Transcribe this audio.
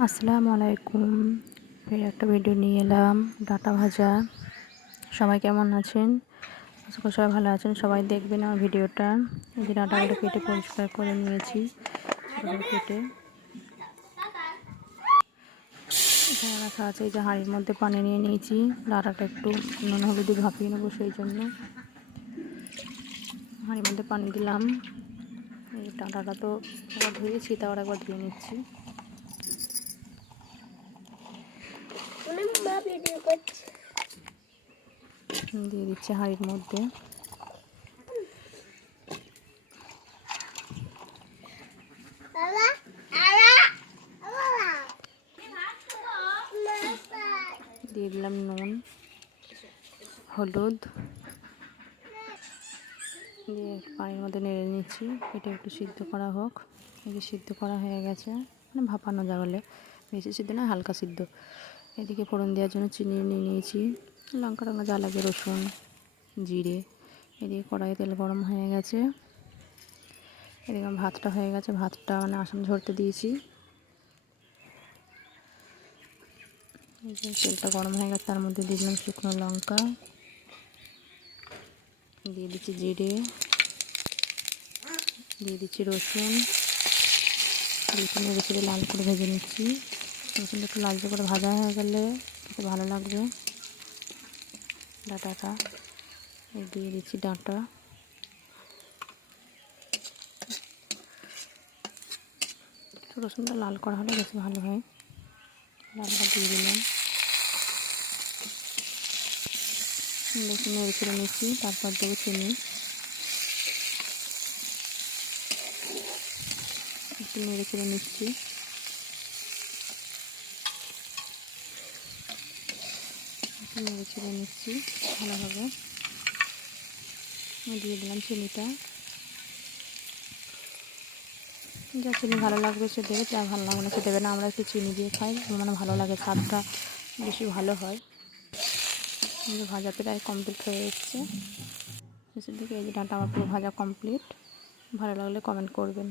আসসালামু আলাইকুম। ফের একটা ভিডিও নিয়ে এলাম, ডাঁটা ভাজা। সবাই কেমন আছেন? আশা করি সবাই ভালো আছেন। সবাই দেখবেন আমার ভিডিওটা। এই যে ডাঁটাগুলো কেটে পরিষ্কার করে নিয়েছি, ছোটো কেটে এখানে রাখা আছে। এই যে হাঁড়ির মধ্যে পানি নিয়ে নিয়েছি, ডাঁটাটা একটু নুন হলুদ দিয়ে ভাপিয়ে নেবো, সেই জন্য হাঁড়ির মধ্যে পানি দিলাম। এই ডাঁটাটা তো একবার ধুয়েছি, তাও একবার ধুয়ে নিচ্ছি। দিয়ে দিচ্ছি হাঁড়ির মধ্যে। দিয়ে দিলাম নুন হলুদ দিয়ে পানির মধ্যে নেড়ে নিচ্ছি। এটা একটু সিদ্ধ করা হোক। এই যে সিদ্ধ করা হয়ে গেছে, মানে ভাপানো যাবে, বেশি সিদ্ধ না, হালকা সিদ্ধ। এদিকে ফোড়ন দেওয়ার জন্য চিনি নিয়ে নিয়েছি, লঙ্কা টঙ্কা যা লাগে, রসুন জিরে। এদিকে কড়াইয়ে তেল গরম হয়ে গেছে। এদিকে ভাতটা হয়ে গেছে, ভাতটা মানে আসন ঝরতে দিয়েছি। এই যে তেলটা গরম হয়ে গেছে, তার মধ্যে দিয়ে দিলাম শুকনো লঙ্কা, দিয়ে দিচ্ছি জিরে, দিয়ে দিচ্ছি রসুন, দিয়ে নেড়ে চেড়ে লাল করে ভেজে নিচ্ছি। রসুনটা একটু লালচে করে ভাজা হয়ে গেলে খেতে ভালো লাগবে। ডাঁটাটা দিয়ে দিচ্ছি, ডাঁটা রসুনটা লাল করা হলে বেশি ভালো হয়। ডাঁটাটা দিয়ে দিলাম, বেশি নেড়ে চেড়ে নিচ্ছি। তারপর দেবো চিনি, একটু নেড়ে চেড়ে নিচ্ছি। নেড়ে চেড়ে নিচ্ছি ভালোভাবে। দিয়ে দিলাম চিনিটা। যা চিনি ভালো লাগবে সে দেবে, যা ভালো লাগবে না সে দেবে না। আমরা একটু চিনি দিয়ে খাই, মানে ভালো লাগে, স্বাদটা বেশি ভালো হয়। ভাজা প্রায় কমপ্লিট হয়ে এসছে শেষের দিকে। এই যে ডাঁটা আমার পুরো ভাজা কমপ্লিট। ভালো লাগলে কমেন্ট করবেন।